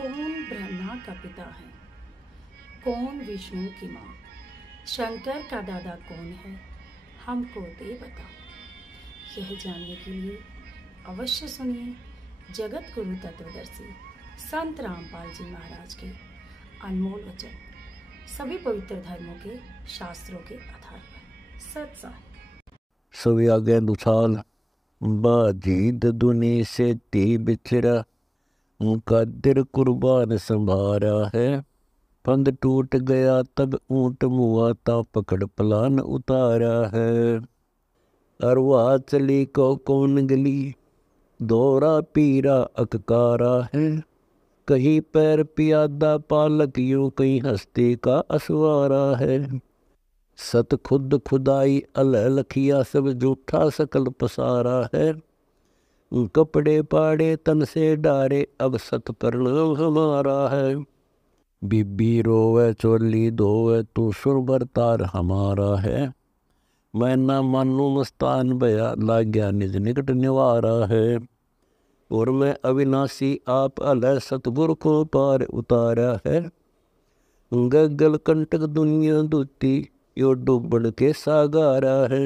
कौन ब्रह्मा का पिता है, कौन विष्णु की माँ, शंकर का दादा कौन है, हमको दे बता। यह जानने के लिए अवश्य सुनिए जगत गुरु तत्वदर्शी संत रामपाल जी महाराज के अनमोल वचन, सभी पवित्र धर्मों के शास्त्रों के आधार पर सत्साह। सभी आगे दुछाल बाजीद दुनी से ती बिछरा, उनका दिल कुर्बान संभारा है। फंद टूट गया तब ऊंट मुआ ता पकड़ पलान उतारा है। अरवा चली को कौन गली, दौरा पीरा अककारा है। कहीं पैर पियादा पालक यूं कहीं हस्ती का असवारा है। सत खुद खुदाई अलह लखिया सब झूठा सकल पसारा है। कपड़े पाड़े तन से डारे अब सत प्रणाम हमारा है। बीबी रोवे चोली धोवे तू सुर बरतार हमारा है। मैं न मानू मस्तान भया लाग्या निज निकट निवारा है। और मैं अविनाशी आप अलह सतगुर को पार उतारा है। गगल कंटक दुनिया दूती यो डूबड़ के सागारा है।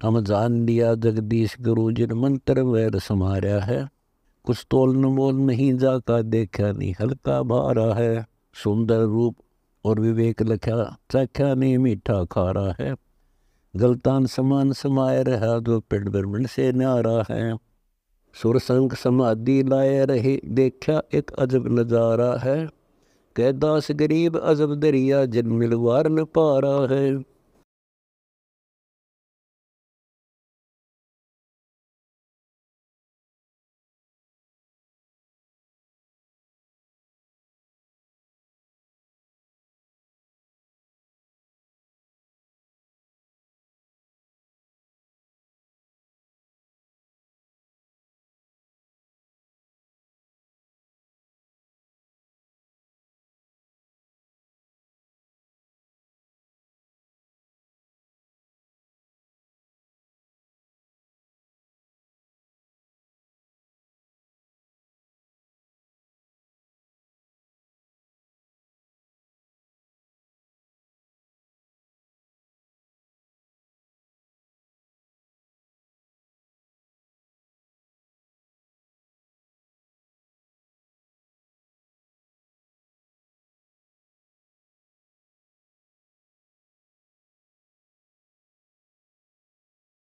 हम जान लिया जगदीश गुरु जिन मंत्र वैर समारा है। कुछ तोल न मोल नहीं जाका देखा नहीं हल्का भारा है। सुंदर रूप और विवेक लख्या चख्या नहीं मीठा खारा है। गलतान समान समाये रहा जो पेट ब्रह्मण से न्यारा है। सुर संग समाधि लाए रहे देखा एक अजब नजारा है। कैदास गरीब अजब दरिया जिन मिलवार न पारा है।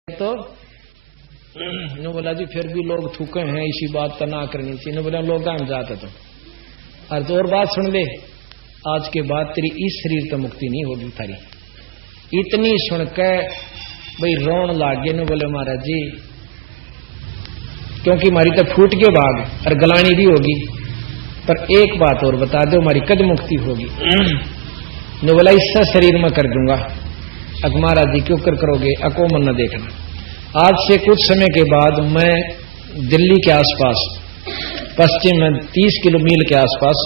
तो ने बोला जी फिर भी लोग थूके हैं इसी बात का ना करनी चाहिए। ने बोला लोग हम जाते तो और बात सुन ले, आज के बाद तेरी इस शरीर तो मुक्ति नहीं होगी थारी। इतनी सुन के भाई रोन लाग गए। ने बोले महाराज जी क्योंकि हमारी तो फूट के भाग और गलानी भी होगी, पर एक बात और बता दो हमारी कद मुक्ति होगी। ने बोला इससे शरीर में कर दूंगा। अक महाराज जी क्यों कर करोगे, अको मन न देखना। आज से कुछ समय के बाद मैं दिल्ली के आसपास पश्चिम में 30 किलो मील के आसपास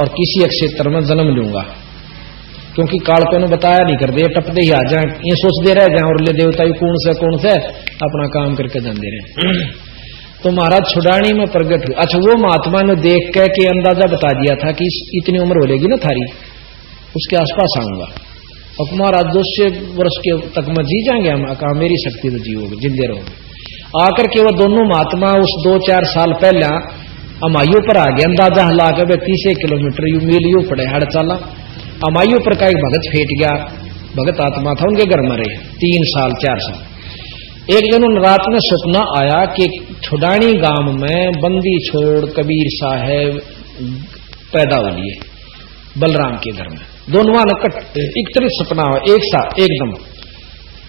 और किसी एक क्षेत्र में जन्म लूंगा। क्योंकि कालकों ने बताया नहीं कर दे, टपते ही आ जाए, ये सोचते रह जाए और ले देवता कौन से अपना काम करके जाते रहे। तो महाराज छुड़ानी में प्रगट हुआ। अच्छा वो महात्मा ने देख के अंदाजा बता दिया था कि इतनी उम्र हो लेगी ना थारी, उसके आसपास आऊंगा और महाराज 200 वर्ष के तक में जी जाएंगे हम। कहा मेरी शक्ति तो जीवोगे, जिंदे रहोगे। आकर के वो दोनों महात्मा उस 2-4 साल पहले अमायु पर आ गए। अंदाजा हला के 30 किलोमीटर यू मील यू पड़े हड़ चाला। अमायु पर का एक भगत फेट गया, भगत आत्मा था, उनके घर में रहे 3 साल 4 साल। एक दिन उन रात में सपना आया कि छुडानी गांव में बंदी छोड़ कबीर साहब पैदा हो लिए बलराम के घर में। दोनों एक तरह सपना हो एक साथ एकदम।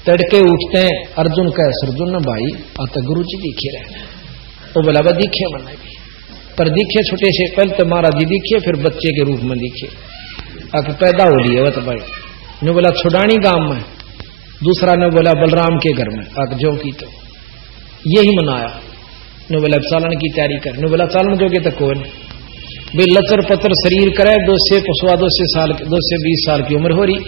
तड़के उठते हैं, अर्जुन कह अर्जुन न भाई आता गुरु जी दिखे रहे। तो बोला बा दिखे मन भी, पर दिखे छोटे से। पहले तो महाराज जी दिखे, फिर बच्चे के रूप में दिखे। आके पैदा हो लिए वत भाई। ने बोला छुडानी गांव में, दूसरा ने बोला बलराम के घर में। आके जो की तो यही मनाया। ने बोला चालन की तैयारी कर। ने बोला चालन जोगे तो कौन भाई लचर पत्र शरीर करे, 2 से 20 साल की उम्र हो रही।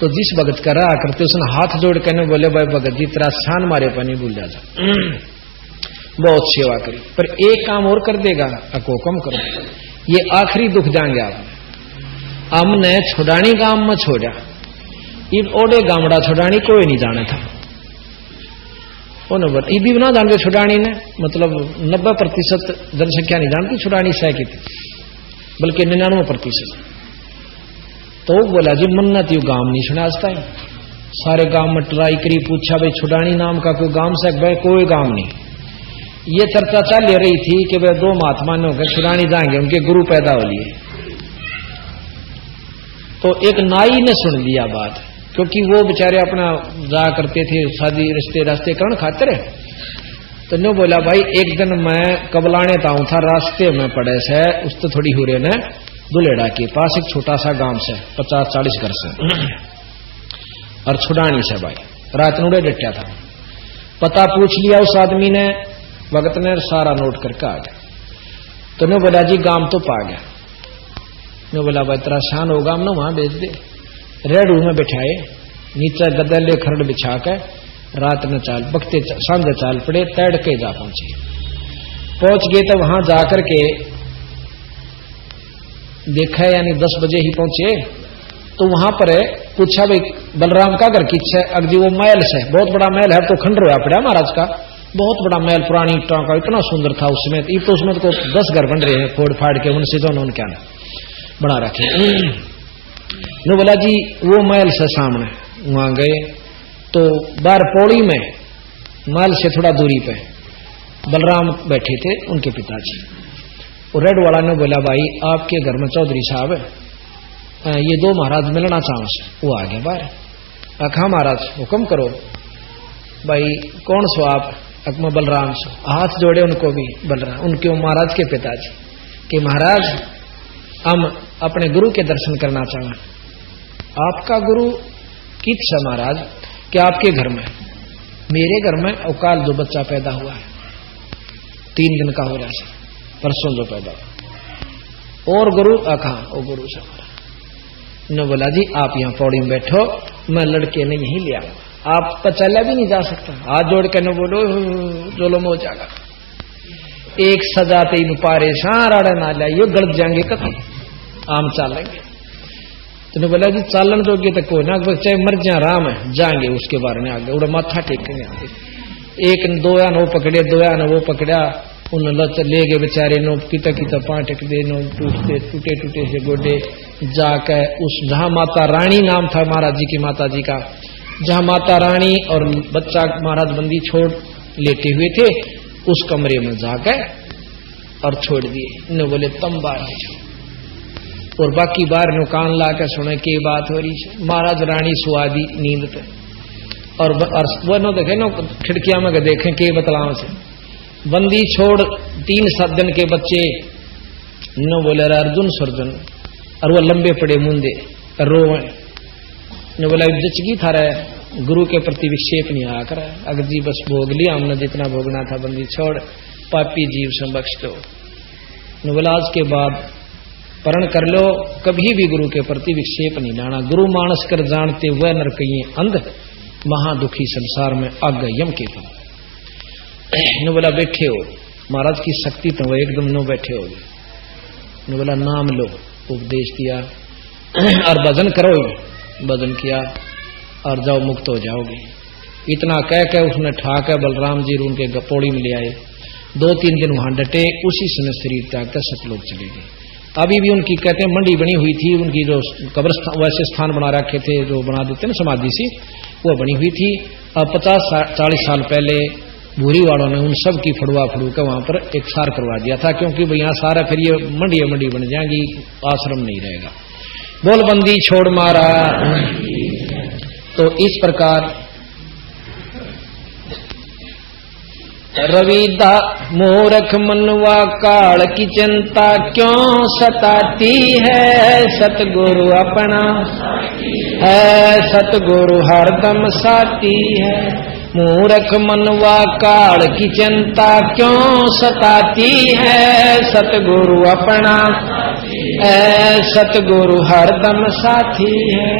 तो जिस भगत का रहा करते उसने हाथ जोड़ के बोले भाई भगत जी तेरा शान मारे पानी भूल जा। बहुत सेवा करी, पर एक काम और कर देगा, अको कम करो, ये आखिरी दुख जाएंगे आपने। हमने छुड़ानी गांव में छोड़ा, इब ओडे गामड़ा छुड़ानी कोई नहीं जाना था, भी ना जानते छुड़ानी ने, मतलब 90% जनसंख्या नहीं जानती छुड़ानी सह की थी, बल्कि 99%। तो बोला जी मन्नत यू गांव नहीं सुना आज तक, सारे गांव में ट्राई करी, पूछा भाई छुड़ानी नाम का कोई गांव से, भाई कोई गांव नहीं। ये चर्चा चल रही थी कि वे दो महात्मा ने होकर छुड़ानी जाएंगे, उनके गुरु पैदा हो लिए। तो एक नाई ने सुन लिया बात, क्योंकि वो बेचारे अपना जा करते थे शादी रिश्ते रास्ते करण खातिर। तो नो बोला भाई एक दिन मैं कबलाने ताऊं था, रास्ते में पड़े से उस तो थोड़ी हुरे ने दुलेड़ा के पास एक छोटा सा गांव से 50-40 घर से और छुड़ानी से भाई रात नूड़े डटया था। पता पूछ लिया उस आदमी ने, भगत ने सारा नोट करके आ गया। तो नो बोला जी गांव तो पा गया। नो बोला भाई तेरा शान हो गांव ना वहां भेज दे। रेडू में बिठाए, नीचे गदले खरड़ बिछा कर रात में चाल बकते सांझे चाल पड़े, तैड़ के जा पहुंच गए। तो वहां जाकर के देखा, यानी 10 बजे ही पहुंचे। तो वहां पर पूछा भाई बलराम का घर किच है? अगजी वो महल से, बहुत बड़ा महल है, तो खंडर होया पड़ा महाराज का, बहुत बड़ा महल पुरानी ईंटों का, इतना सुंदर था उसमें। तो उसमें तो 10 घर बन रहे हैं फोड़ फाड़ के, उनसे जो उन्होंने क्या बना रखे। नो बोला जी वो महल से सामने वहां गए तो बाहर पौड़ी में महल से थोड़ा दूरी पे बलराम बैठे थे, उनके पिताजी। और रेड वाला ने बोला भाई आपके घर में चौधरी साहब ये 2 महाराज मिलना चाहो से। वो आ गए बाहर, अखा महाराज हुक्म करो। भाई कौन सो आप? अकमा बलराम सो। हाथ जोड़े उनको भी बलराम, उनके महाराज के पिताजी कि महाराज हम अपने गुरु के दर्शन करना चाहें। आपका गुरु कित है महाराज? कि आपके घर में? मेरे घर में अवकाल जो बच्चा पैदा हुआ है 3 दिन का हो रहा है, परसों जो पैदा हुआ। और गुरु कहा? ओ गुरु से ने बोला जी आप यहाँ पौड़ी में बैठो, मैं लड़के ने यहीं ले आऊंगा, आप तो चला भी नहीं जा सकता। हाथ जोड़ के न बोलो जोलो हो जाएगा। एक सजाते ही पारे सारा ना लाइयो गलत जाएंगे कभी, आम चालेंगे। तो बोला जी चालन जोगे तो कोई ना, चाहे मर जा राम है जाएंगे उसके बारे में आगे उड़ा माथा टेकेंगे आगे। एक 2 या वो पकड़े, 2 या वो पकड़ा, उन ले गए बेचारे नो किता किता पाटक दे नो टूटे टूटे से गोडे जाकर उस जहां माता रानी नाम था महाराज जी की माता जी का, जहां माता रानी और बच्चा महाराज बंदी छोड़ लेटे हुए थे, उस कमरे में जाकर और छोड़ दिए। ने बोले तुम बाहर, और बाकी बाहर नो कान ला के सुने के बात हो रही है। महाराज रानी सुआदी नींद पे, और वो नो देखे नो खिड़कियां में देखें के बतलाव से बंदी छोड़ 3-7 दिन के बच्चे नो बोले अर्जुन सर्जन, और वो लंबे पड़े मुंदे रोवे। ने बोला जचगी था रहे गुरु के प्रति विक्षेप नहीं आ कर, अगर जी बस भोग लिया हमने जितना भोगना था, बंदी छोड़ पापी जीव से बख्श दो। ने बोला आज के बाद परण कर लो, कभी भी गुरु के प्रति विक्षेप नहीं लाना। गुरु मानस कर जानते वह नर कहिए अंध, महादुखी संसार में आग यम के फल। ने बोला बैठे हो, महाराज की शक्ति तो वो एकदम नो बैठे हो। ने बोला नाम लो, उपदेश दिया और भजन करो। भजन किया और जाओ मुक्त हो जाओगे। इतना कह के उसने ठाकर बलराम जी उनके गपोड़ी में ले आए। 2-3 दिन वहां डटे, उसी समय शरीर त्याग कर सतलोक चले गए। अभी भी उनकी कहते हैं मंडी बनी हुई थी, उनकी जो कब्रस्थान वैसे स्थान बना रखे थे, जो बना देते ना समाधि सी, वो बनी हुई थी। अब 50-40 साल पहले भूरी वालों ने उन सब की फड़ुआ फड़ू के वहां पर एक सार करवा दिया था, क्योंकि भाई यहाँ सारा फिर ये मंडी बन जाएंगी, आश्रम नहीं रहेगा। बोलबंदी छोड़ मारा। तो इस प्रकार रविदा मूर्ख मनवा काल की चिंता क्यों सताती है, सतगुरु अपना है, सतगुरु हरदम साथी है। मूर्ख मनवा काल की चिंता क्यों सताती है, सतगुरु अपना है, सतगुरु हरदम साथी है।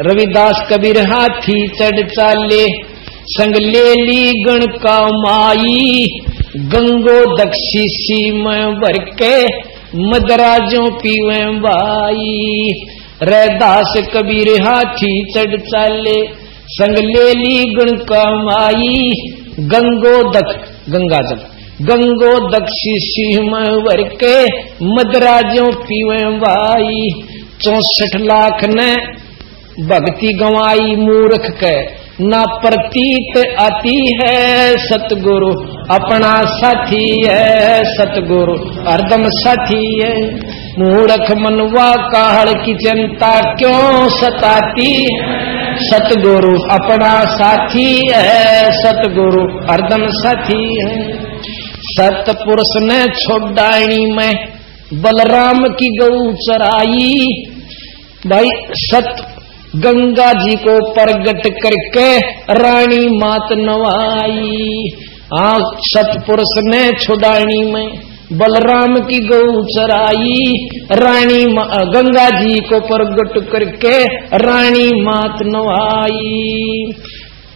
रविदास कबीर हाथी चढ़ चाले, संग ले ली गण का माई, गंगो दक्षिसी में भर के मदराजों पीवे बाई। रैदास कबीर हाथी चढ़ चाले, संग ले ली गण का माई, गंगो गंगाजल गंगो दक्षिसी में भर के मदराजों पीवे बाई। 64 लाख ने भक्ति गंवाई मूर्ख के, ना प्रतीत आती है सतगुरु अपना साथी है, सतगुरु हरदम साथी है। मूर्ख मनवा काहड़ की चिंता क्यों सताती है, सतगुरु अपना साथी है, सतगुरु हरदम साथी है। सतपुरुष ने छोड़ाई में बलराम की गऊ चराई, भाई सत गंगा जी को प्रगट करके रानी मात नवाई। सतपुरुष ने छुड़ानी में बलराम की गऊ चराई, रानी गंगा जी को प्रगट करके रानी मात नवाई।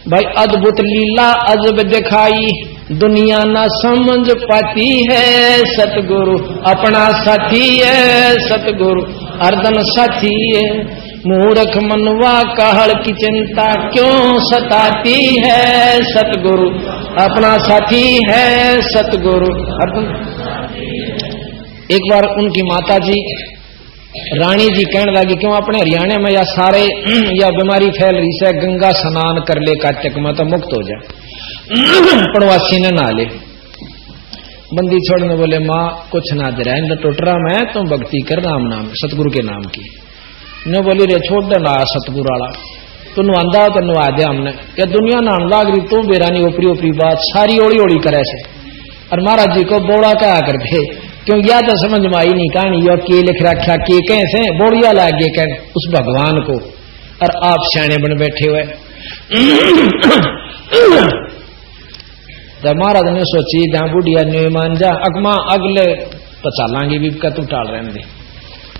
भाई अद्भुत लीला अजब दिखाई, दुनिया ना समझ पाती है, सतगुरु अपना साथी है, सतगुरु हरदम साथी है। मूर्ख मनवा काहड़ की चिंता क्यों सताती है, सतगुरु अपना साथी है, सतगुरु हरदम। एक बार उनकी माता जी रानी जी कहने लगी क्यों अपने हरियाणा में या सारे या बीमारी फैल रही से, गंगा स्नान कर ले कार्तिक में तो मुक्त हो जाए। पड़वासी ने ना ले, बंदी छोड़ने बोले माँ कुछ ना दे रहा है, टोटरा में तुम भक्ति कर राम नाम सतगुरु के नाम की। ने बोली रे छोड़ देना सतगुरु वाला, तू नवादा तो नवा दे हमने, या दुनिया नाम लाग रही तू बेरानी ओपरी ओपरी बात सारी ओड़ी ओड़ी करे से। और महाराज जी को बोड़ा क्या कर दे, क्यों या तो समझ में आई नहीं कहानी, यो के लिख रखा के कैसे बोड़िया लागे कह उस भगवान को, और आप सियाने बन बैठे हुए। जब महाराज ने सोची जहां बुढ़िया ने मान जा अगमा अगले पचालांगी भी का तू टाल रहने दे,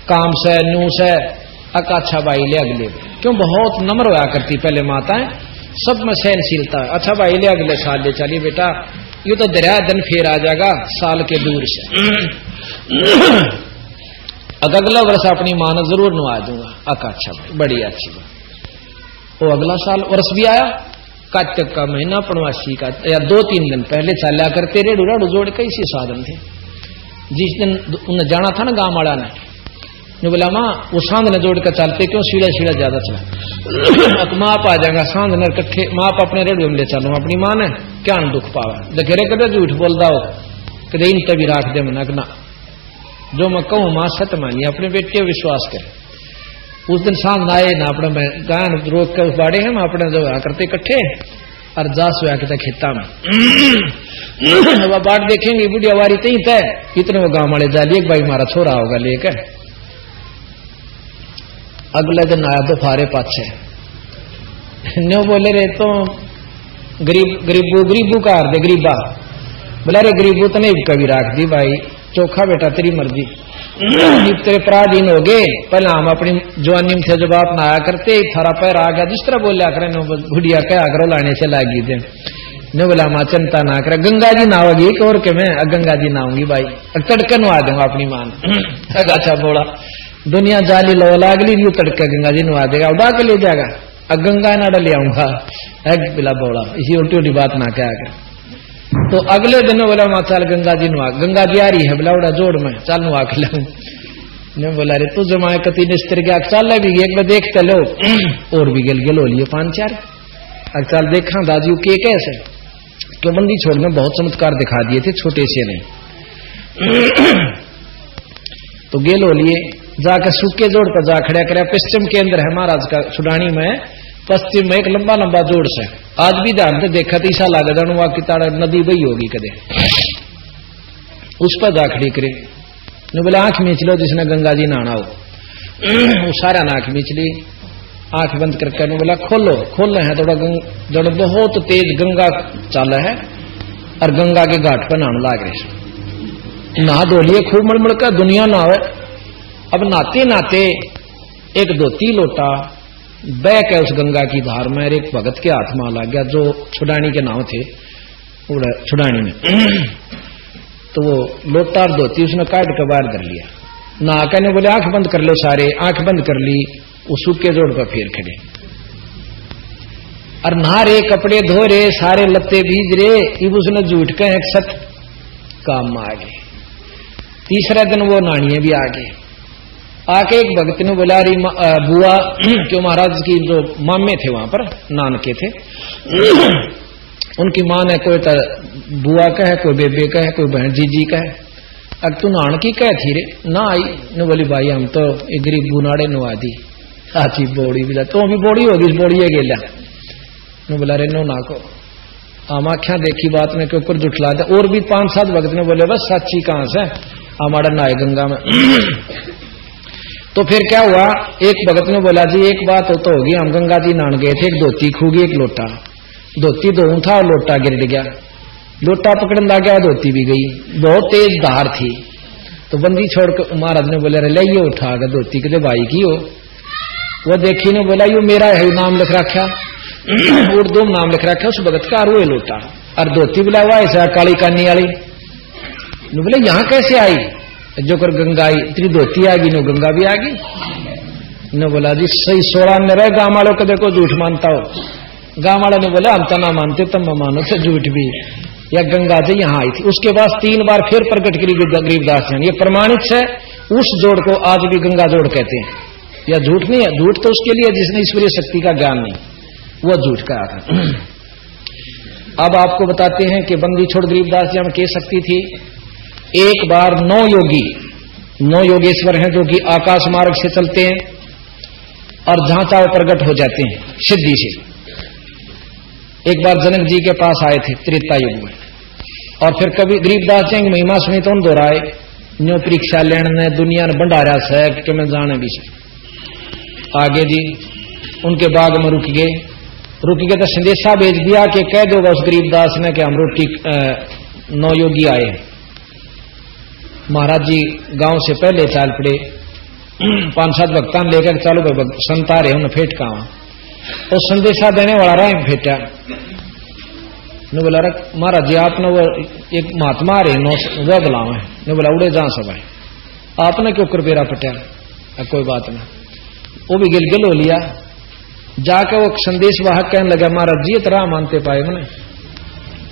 काम से नू से अच्छा भाई ले अगले, क्यों बहुत नम्र होया करती पहले माताएं, सब में सहनशीलता। अच्छा भाई ले अगले साल ले चलिए बेटा, ये तो दरिया दिन फिर आ जाएगा साल के दूर से। अगला वर्ष अपनी मां ने जरूर नवा दूंगा। अच्छा भाई बड़ी अच्छी बात। वो अगला साल वर्ष भी आया, कार्तिक का महीना पड़वासी का या 2-3 दिन पहले चला करते रेडू राडू जोड़ कैसे साधन थे। जिस दिन उन्हें जाना था ना गांव वाला ने बोला माँ वो सांध ने जोड़ कर चलते क्यों, सीढ़ा सीढ़ा ज्यादा चला। तो माँ आ जाएगा सांध ने कट्ठे, माँ अपने रेडियो में ले चलू अपनी माँ ने क्या दुख पावा। देखे कदे झूठ बोलता हो कदे इन तभी राख दे मना ना, जो मैं कहूँ माँ सत मानी अपने बेटे विश्वास करे। उस दिन सांध आए ना अपने गान रोक के उस बाड़े हैं मैं अपने जो करते इकट्ठे और जास हुआ के खेता में वह बाट देखेंगे बुढ़िया वारी तई तय इतने वो गांव वाले जा लिए भाई हमारा छोरा होगा लेकर। अगले दिन आया तो फारे पाछे न्यो बोले रे तो गरीबू का हार दे गरीबा, बोला रे गरीबू तो नहीं कभी राख दी भाई, चोखा बेटा तेरी मर्जी, तेरे पराधीन हो गए। पहले हम अपनी जवानी में थे जब आप ना आया करते थारा पैर आ गया जिस तरह बोलिया करे बुढ़िया क्या करो लाने से लागी थे। ने बोला माँ चिंता ना करे गंगा जी नहाओगी एक और के मैं गंगा जी नहाऊंगी भाई, तड़के नहा दूंगा अपनी मां ने। अच्छा बोला दुनिया जाली लो लागली यू तड़के गंगा जी नहा देगा उड़ा के ले जाएगा, गंगा ना ले आऊंगा बिला बोला इसी उल्टी उल्टी बात ना क्या कर। तो अगले दिन बोला माँ चल गंगा जी नुआ, गंगा जी आ रही है बोला उड़ा जोड़ में चल नुआ के लाऊं। ने बोला रे तू जमाए कति निस्तर के चल भी एक बार देखते लो और भी गिल हो लिए 5-4 चल देखा दाजू के कैसे क्यों बंदी छोड़ने बहुत चमत्कार दिखा दिए थे छोटे से नहीं। तो गेल हो लिए जाकर सूखे जोड़ पर जा खड़ा करे पश्चिम के अंदर है महाराज का सुडानी में, पश्चिम में एक लंबा लंबा जोड़ से आज भी ध्यान से देखा तो ईसा लागे जान की ताड़ा नदी बही होगी कदे, उस पर जा खड़ी करे। ने बोले आंख मीच लो जिसने गंगा जी नहाना हो, वो सारा ने आंख मीच ली, आंख बंद करके ने बोला खोलो खोल रहे हैं थोड़ा जड़ बहुत तेज गंगा चाल है और गंगा के घाट पर नहाने लाग रहे, नहा धो लिए खूब मड़मड़ कर दुनिया ना हो। अब नहाते नहाते एक धोती लोटा बैक है उस गंगा की धार में। एक भगत के हाथ में लग गया जो छुड़ानी के नाव थे छुड़ानी में। तो वो लोटा और धोती उसने काट के बाहर कर लिया। नहा कहने बोले आंख बंद कर लो सारे, आंख बंद कर ली। वो सूखे जोड़ पर फिर खड़े और नहा रे, कपड़े धो रे, सारे लत्ते भीज रे। इब उसने झूठ के एक सत काम में आ गए। तीसरा दिन वो नानिये भी आ गए। आके एक भक्त ने बोला रही बुआ क्यों महाराज की जो मामे थे वहां पर नानके थे उनकी मां ने कोई तो बुआ का है, कोई बेबे का है, कोई बहन जीजी का है। अब तू नान की कह थी रे ना आई ने बोली भाई हम तो गरीब बुनाड़े नुआ दी आची बोड़ी भी तो भी बोड़ी होगी बोड़ी गेला ने बोला रे नो ना को हम आख्या देखी बात में क्यों जुटला दे। और भी 5-7 भक्त ने बोले बस साची कहां से हमारा नाय गंगा में। तो फिर क्या हुआ, एक भगत ने बोला जी एक बात तो होगी, हम गंगा जी नहान गए थे, एक धोती खूगी एक लोटा, धोती धोऊं था और लोटा गिर गया, लोटा पकड़न लग गया, धोती भी गई, बहुत तेज धार थी। तो बंदी छोड़ कर महाराज ने बोले ले ये उठा कर धोती के भाई की हो। वो देखी ने बोला यो मेरा है नाम लिख रखा उर्दू में नाम लिख रखा उस भगत का, और वो लोटा और धोती बोला हुआ ऐसा काली कानी वाली। बोले यहां कैसे आई, जो कर गंगा आई तेरी धोती आ गई, नो गंगा भी आ गई। ने बोला जी सही 16 में रहे गांव वालों को देखो झूठ मानता हो। गांव वालों ने बोला हम तो ना मानते तुम मानो से झूठ भी, या गंगा जी यहाँ आई थी। उसके बाद 3 बार फिर प्रकट करी गरीबदास जी। ये प्रमाणित है, उस जोड़ को आज भी गंगा जोड़ कहते हैं। या झूठ नहीं है, झूठ तो उसके लिए जिसने ईश्वरीय शक्ति का ज्ञान नहीं, वो झूठ कहा था। अब आपको बताते हैं कि बंदी छोड़ गरीबदास जी में क्या शक्ति थी। एक बार 9 योगेश्वर हैं जो कि आकाश मार्ग से चलते हैं और जहां चाहो प्रकट हो जाते हैं सिद्धि से। एक बार जनक जी के पास आए थे त्रेता युग में, और फिर कभी गरीबदास जी की महिमा सुनी तो उन दोहराए न्यो परीक्षा लेने दुनिया ने भंडारा से कि मैं जाने भी से आगे जी उनके बाग में रुक गए तो संदेशा भेज दिया कि कह दो उस गरीबदास ने कि हम रोटी 9 योगी आए। महाराज जी गांव से पहले चाल पड़े, 5-7 भक्तान लेकर चालू संत आ रहे उन्हें फेट का और संदेशा देने वाला रहा फेटा ने बोला महाराज जी आपने वो एक महात्मा आ रहे वह बुलाओ है ने बोला उड़े जहां सब आए आपने क्यों कृपेरा पटा, कोई बात नहीं। वो भी गिलगिल हो लिया, जाके वो संदेश वाहक कहने लगा महाराज जी तरह मानते पाए मैंने।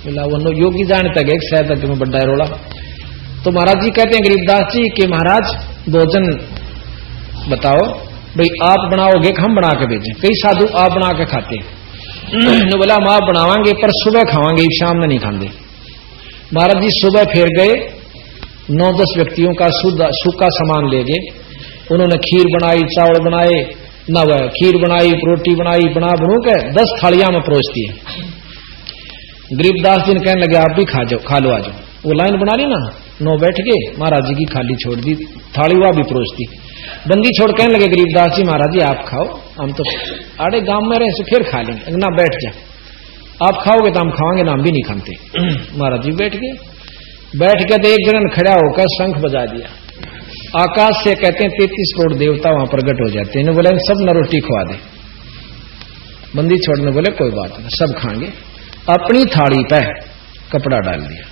बोला वो योगी जानता गए शायद तक में बड्डा रोला। तो महाराज जी कहते हैं गरीबदास जी कि महाराज भोजन बताओ भाई आप बनाओगे कि हम बना के भेजें। कई साधु आप बना के खाते हैं। बोला हम आप बनावांगे पर सुबह खावांगे, शाम में नहीं खाते। महाराज जी सुबह फिर गए, 9-10 व्यक्तियों का सूखा सामान ले गए। उन्होंने खीर बनाई, चावल बनाए, ना वह खीर बनाई, रोटी बनाई, बनू के 10 थालियां में परोसती है। गरीबदास जी ने कहने लगे आप भी खा लो आ जाओ। वो लाइन बना ली ना, 9 बैठ गए, महाराज जी की खाली छोड़ दी थाली, वह भी परोसती। बंदी छोड़ कहने लगे गरीबदास जी महाराज जी आप खाओ, हम तो आड़े गांव में रहे फिर खा लेंगे, ना बैठ जा आप खाओगे तो हम खाओगे ना, हम भी नहीं खाते। महाराज जी बैठ गए तो एक जन खड़ा होकर शंख बजा दिया। आकाश से कहते हैं 33 करोड़ देवता वहां प्रकट हो जाते हैं। बोले सब न रोटी खवा दे। बंदी छोड़ने बोले कोई बात नहीं सब खाएंगे। अपनी थाली पे कपड़ा डाल दिया।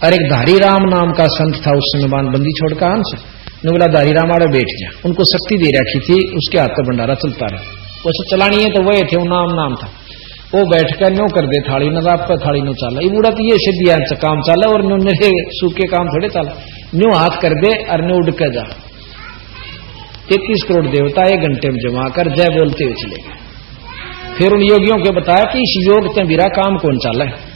और एक धारी राम नाम का संत था उस समय बंदी छोड़ का हंस ने बोला धारी राम आड़े बैठ जा। उनको शक्ति दे रखी थी, उसके हाथ का भंडारा चलता रहा, वैसे चलानी है तो वही थे, वो नाम था। वो बैठ कर न्यो कर दे थाली न रात पर थाली नो चाला, ये बूढ़ा तो ये सिद्धिया काम चाला और मेरे सूखे काम थोड़े चाला। न्यो हाथ कर दे और न्यो उड़ कर जा। 33 करोड़ देवता 1 घंटे में जमा कर जय बोलते हुए चले गए। फिर उन योगियों को बताया कि इस योग ते मेरा काम कौन चाला है,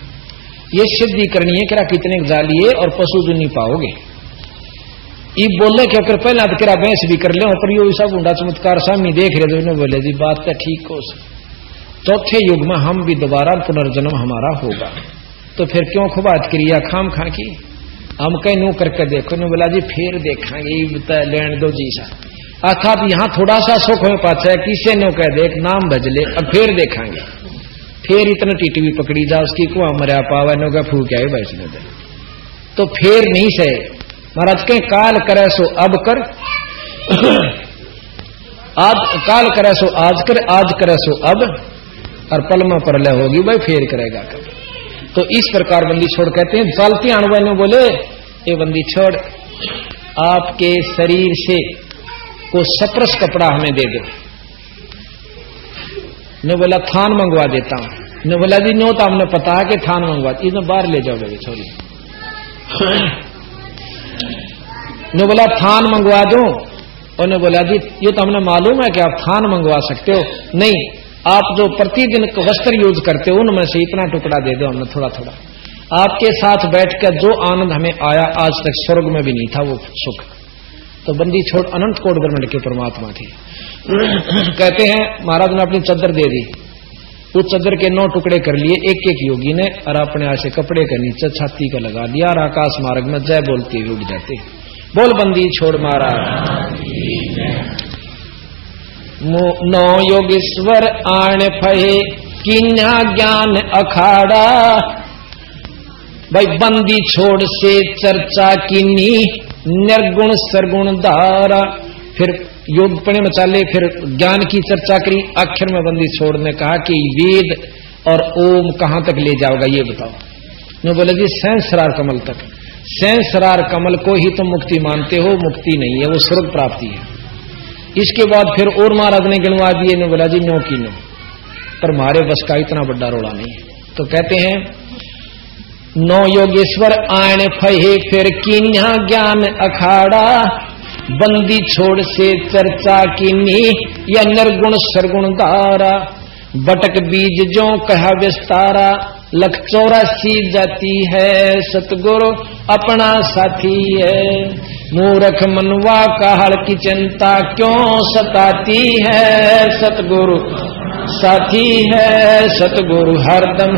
ये सिद्धि करनी है कि कितने जालिए और पशु जो नहीं पाओगे। ये बोलने के अगर पहले तो किरा भैंस भी कर ले पर यो सब ऊंडा चमत्कार सामने देख रहे थे। बोले जी बात तो ठीक हो, चौथे युग में हम भी दोबारा पुनर्जन्म हमारा होगा, तो फिर क्यों खुबात क्रिया खाम खा की, हम कहीं नू करके देखो। ने बोला जी फिर देखेंगे लेन दो जी सा अर्थात यहाँ थोड़ा सा सुख हो पाता है, किसे नो कह देख नाम भजले अब फिर देखेंगे। फिर इतना टीटी पकड़ी जा उसकी कुआ मरिया पावा नो का फूक आए बैठने दे, तो फिर नहीं से महाराज के काल करे सो अब कर आज काल करे सो आज करे, आज करे सो अब, और पल में परलय होगी भाई फेर करेगा कब। तो इस प्रकार बंदी छोड़ कहते हैं। चालती अणुआ ने बोले ये बंदी छोड़, आपके शरीर से को सप्रस कपड़ा हमें दे दो। ने बोला थान मंगवा देता हूं। ने बोला जी नो तो हमने पता है कि थान मंगवा, इन्हें बाहर ले जाओ बेबी छोरी। ने बोला थान मंगवा दूं, और ने बोला जी ये तो हमने मालूम है कि आप थान मंगवा सकते हो, नहीं आप जो प्रतिदिन वस्त्र यूज करते हो उनमें से इतना टुकड़ा दे दो हमने थोड़ा थोड़ा। आपके साथ बैठकर जो आनंद हमें आया आज तक स्वर्ग में भी नहीं था वो सुख। तो बंदी छोड़ अनंत कोट ब्रह्मांड के परमात्मा थे। कहते हैं महाराज ने अपनी चद्दर दे दी, उस चद्दर के 9 टुकड़े कर लिए एक एक योगी ने, और अपने ऐसे कपड़े के नीचे छाती का लगा दिया, और आकाश मार्ग में जय बोलते हुए उड़ जाते। बोल बंदी छोड़ महाराज। 9 योगेश्वर आण फहे किन्या ज्ञान अखाड़ा, भाई बंदी छोड़ से चर्चा किन्नी निर्गुण सरगुण धारा। फिर योग पणे में चाले, फिर ज्ञान की चर्चा करी। आखिर में बंदी छोड़ ने कहा कि वेद और ओम कहां तक ले जाओगा ये बताओ। मैं बोले जी सहस्रार कमल तक। सहस्रार कमल को ही तुम मुक्ति मानते हो, मुक्ति नहीं है, वो स्वर्ग प्राप्ति है। इसके बाद फिर और महाराज ने गिनवा दिए। ने बोला जी नो की नो, पर हमारे बस का इतना बड़ा रोड़ा नहीं है। तो कहते हैं 9 योगेश्वर आण फहे फिर किन्या ज्ञान अखाड़ा, बंदी छोड़ से चर्चा कीनी या निर्गुण सरगुण धारा। बटक बीज जो कहा विस्तारा, 184 जाती है सतगुरु अपना साथी है। मूर्ख मनवा काहल की चिंता क्यों सताती है, सतगुरु साथी है, सतगुरु हरदम।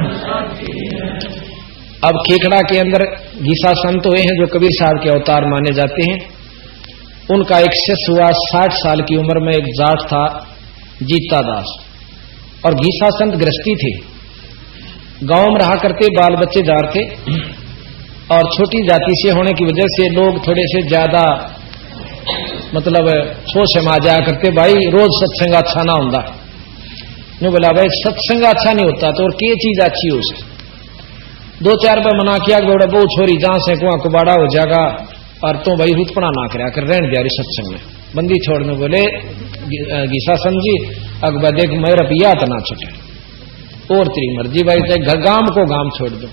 अब खेखड़ा के अंदर गीसा संत हुए हैं जो कबीर साहब के अवतार माने जाते हैं। उनका एक शिष्य हुआ 60 साल की उम्र में, एक जाट था जीता दास, और गीसा संत गृहस्थी थे, गांव में रहा करते, बाल बच्चे जार थे, और छोटी जाति से होने की वजह से लोग थोड़े से ज्यादा मतलब सोच समा जाया करते, भाई रोज सत्संग अच्छा ना होता। ने बोला भाई सत्संग अच्छा नहीं होता तो और क्या चीज अच्छी हो उसकी। 2-4 बार मना किया कि बेटा बहुत छोरी जहां से कुआं कुबाड़ा हो जाएगा, और तो भाई रुतपना ना कराया कर, रहने दिया सत्संग में। बंदी छोड़ने बोले गीसा संत जी अकबर देख मेरा पिया तो ना छुटे, और तेरी मर्जी भाई चाहे गांव को गांव छोड़ दो।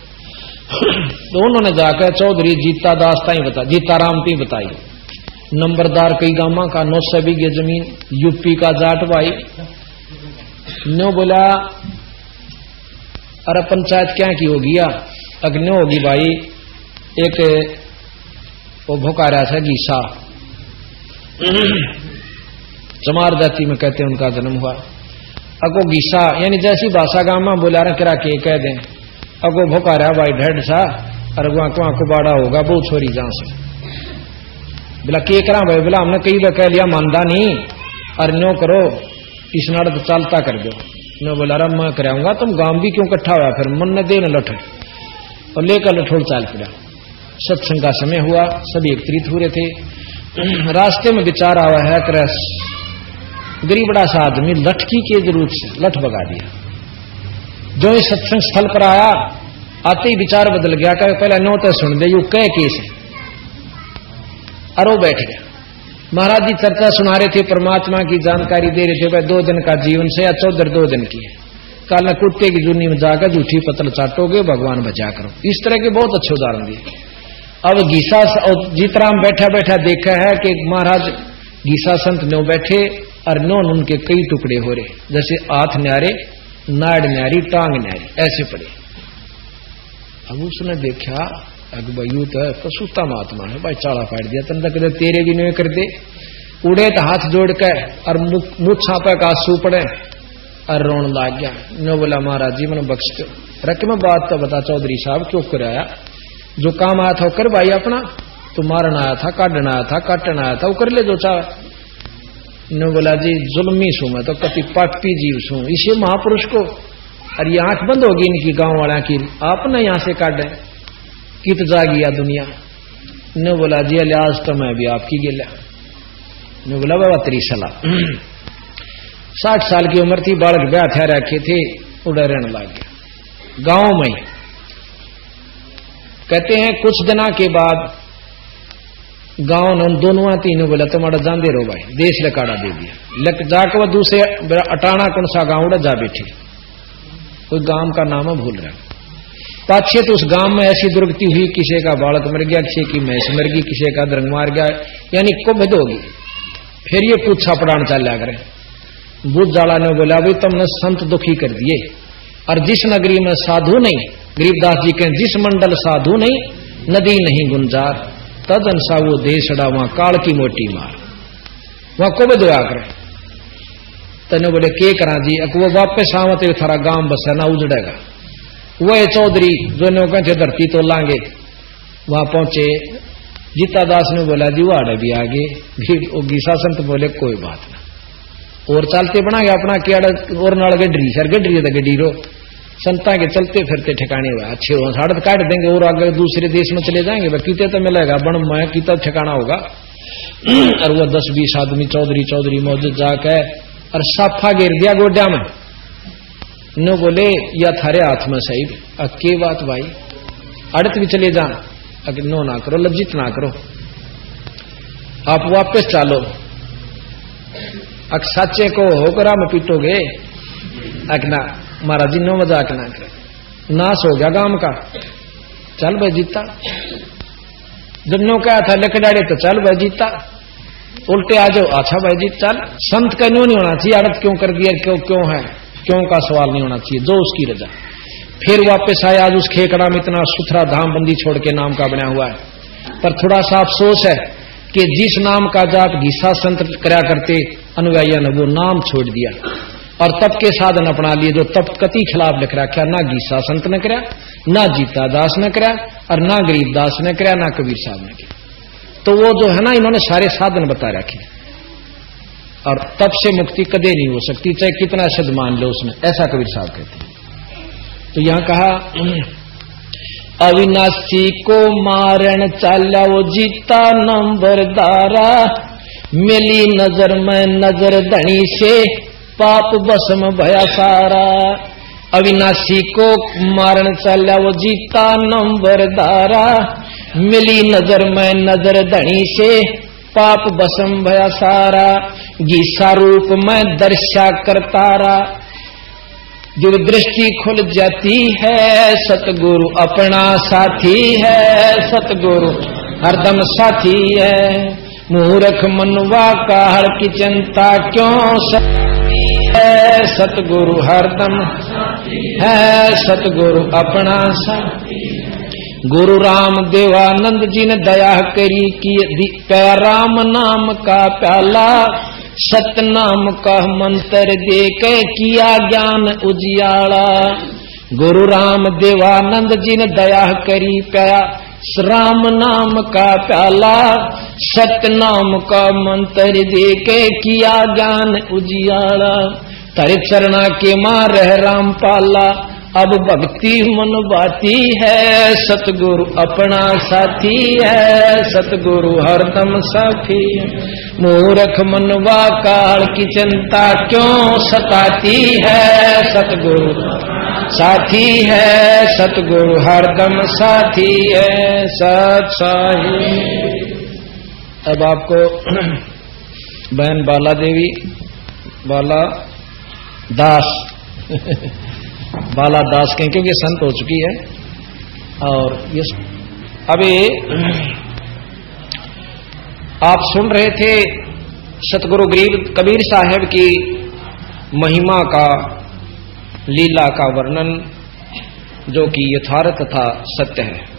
तो उन्होंने जाकर चौधरी जीता दास ताई बता, जीताराम ती बताई, नंबरदार कई गांव का 900 बीघे जमीन, यूपी का जाट भाई। नो बोला अरे पंचायत क्या की होगी या अग्नि होगी भाई, एक वो भोकारा था गीसा, चमार जाति में कहते हैं उनका जन्म हुआ। अगो गीसा यानी जैसी भाषा गांव में बोला रहा करा के कह दें, अगो भोकारा भाई ढेड सा, और वहां कुबाड़ा होगा वो छोरी जहां से। बोला के करा भाई, बोला हमने कई बार कह लिया मानदा नहीं, और नो करो इस नाड़ तो चालता कर दो। मैं बोला रहा मैं कराऊंगा, तुम गांव भी क्यों इकट्ठा हुआ, फिर मन न दे न लठ, और लेकर लठोड़ चाल पड़ा। सत्संग का समय हुआ, सभी एकत्रित हो रहे थे। रास्ते में विचार आवा है क्रस गरीबड़ा सा आदमी लठकी के जरूरत से लठ भगा दिया। जो इस सत्संग स्थल पर आया, आते ही विचार बदल गया, कहे पहले नो तो सुन दे यू कह केस है, अरो बैठ गया। महाराज जी चर्चा सुना रहे थे, परमात्मा की जानकारी दे रहे थे, भाई 2 दिन का जीवन से या 14 2 दिन की है, काल न कुत्ते की जूनी में जाकर झूठी पतल चाटोगे, भगवान बचा करो। इस तरह के बहुत अच्छे उदाहरण दिए। अब गीसा और जीतराम बैठा बैठा देखा है कि महाराज गीसा संत नो बैठे और नो उनके कई टुकड़े हो रहे, जैसे हाथ न्यारे, नाड़ न्यारी, टांग न्यारी, ऐसे पड़े। अब उसने देखा अगबयू तो पशुता महात्मा है भाई, चाड़ा फाड़ दिया, तन तक तेरे भी नहीं कर दे। उड़े तो हाथ जोड़ कर और मुँह छापा का आंसू पड़े और रोन लाग गया। नो बोला महाराज जी मैंने बख्श दो, रख में बात तो बता चौधरी साहब क्यों कराया, जो काम आया था वो कर भाई अपना, तो मारना आया था, काटना आया था, काटना आया था, वो कर ले जो चाहे। नो बोला जी जुल्मी सू मैं तो कति पापी जीव सू, इसे महापुरुष को, और ये आंख बंद होगी इनकी गांव वाला की, आप ना यहां से काट दें कित जागी या दुनिया। ने बोला जी लिहाज तो मैं भी आपकी गिला। ने बोला बाबा तेरी सलाह। 60 साल की उम्र थी, बालक ब्याह थे रखे थे, उड़ा रहने लग गया गांव में। कहते हैं कुछ दिना के बाद गांव ने उन दोनों तीनों बोला तुम्हारा जान दे रो भाई, देश लकाड़ा दे दिया। लक जाकर वह दूसरे अटाना कौन सा गांव उड़ा जा बैठे, कोई गांव का नाम है भूल रहा। पाछे तो उस गांव में ऐसी दुर्गति हुई, किसी का बालक मर गया, किसी की भैंस मर गई, किसी का दरंग मार गया, यानी कुबद होगी। फिर ये पूछा पड़ान चल लिया करें। बुद्ध जाला ने बोला भाई तुमने संत दुखी कर दिए, और जिस नगरी में साधु नहीं, गरीबदास जी के जिस मंडल साधु नहीं, नदी नहीं गुंजार, तदन सा वो देशड़ा वहां काल की मोटी मार, वहां कुबद होया करे। तने बोले के करा जी, वो वापस आवत थारा गांव बसा ना उजड़ेगा। वह चौधरी जो ने कहते धरती तो लांगे, वहां पहुंचे। जीता दास ने बोला जी वाड़े भी आगे। गीसा संत बोले कोई बात ना, और चलते बना गया अपना केड़ा और नाल गड्ढरी सर गड्ढरी तो गड्ढी रो। संता के चलते फिरते ठिकाने हुआ अच्छे हो, साढ़े काट देंगे और आगे दूसरे देश में चले जाएंगे, वह कीते तो मिलेगा बन मैं कीता ठिकाना होगा। और वह 10-20 आदमी चौधरी मौजूद जाके और साफा गिर दिया गोड्या में। न बोले या थारे हाथ में सही, के बात भाई अड़त भी चले जा, नो ना करो, लज्जित ना करो, आप वापस चालो। अक सच्चे को होकर में पीटोगे, अकना महाराज जी नो मजाक ना करे, नाश हो गया गांव का। चल भाई जीता, जब नो कहा था लकड़ाड़े तो चल भाई जीता, उल्टे आ जाओ अच्छा भाई जी चल। संत का न्यू नहीं होना चाहिए, अड़त क्यों कर दिया, क्यों है, क्यों का सवाल नहीं होना चाहिए, जो उसकी रजा। फिर वापस आया, आज उस खेकड़ा में इतना सुथरा धाम बंदी छोड़ के नाम का बना हुआ है, पर थोड़ा सा अफसोस है कि जिस नाम का जाप गीसा संत करा करते अनुयायियों ने वो नाम छोड़ दिया और तप के साधन अपना लिए, जो तप कति खिलाफ लिख रखा, ना गीसा संत ने करा, ना जीता दास ने करा, और ना गरीबदास ने करा, ना कबीर साहब ने किया। तो वो जो है ना, इन्होंने सारे साधन बता रखे, और तप से मुक्ति कदे नहीं हो सकती, चाहे कितना शब्द मान लो उसमें, ऐसा कबीर साहब कहते हैं। तो यहां कहा अविनाशी को मारण चाल्या वो जीता नंबरदारा, मिली नजर में नजर धनी से पाप भस्म भया सारा। अविनाशी को मारण चाल्या वो जीता नंबरदारा, मिली नजर में नजर धनी से पाप भस्म भया सारा। गीसा रूप में दर्शा करतारा, जब दृष्टि खुल जाती है सतगुरु अपना साथी है, सतगुरु हरदम साथी है। मूर्ख मनवा काल की चिंता क्यों सताती है, सतगुरु हरदम है, सतगुरु अपना साथी। गुरु राम देवानंद जी ने दया करी कि राम नाम का प्याला, सतनाम का मंत्र दे के किया ज्ञान उजियाला। गुरु राम देवानंद जी ने दया करी प्या राम नाम का प्याला, सतनाम का मंत्र दे के किया ज्ञान उजियाला। तेरे चरणा के मां रह राम पाला, अब भक्ति मन बाती है, सतगुरु अपना साथी है, सतगुरु हरदम साथी है। मूर्ख मनवा काल की चिंता क्यों सताती है, सतगुरु साथी है, सतगुरु हरदम साथी है, सत्साही। अब आपको बहन बाला देवी, बाला दास बाला दास कहें क्योंकि संत हो चुकी है, और ये अभी आप सुन रहे थे सतगुरु गरीब कबीर साहब की महिमा का, लीला का वर्णन, जो कि यथार्थ तथा सत्य है।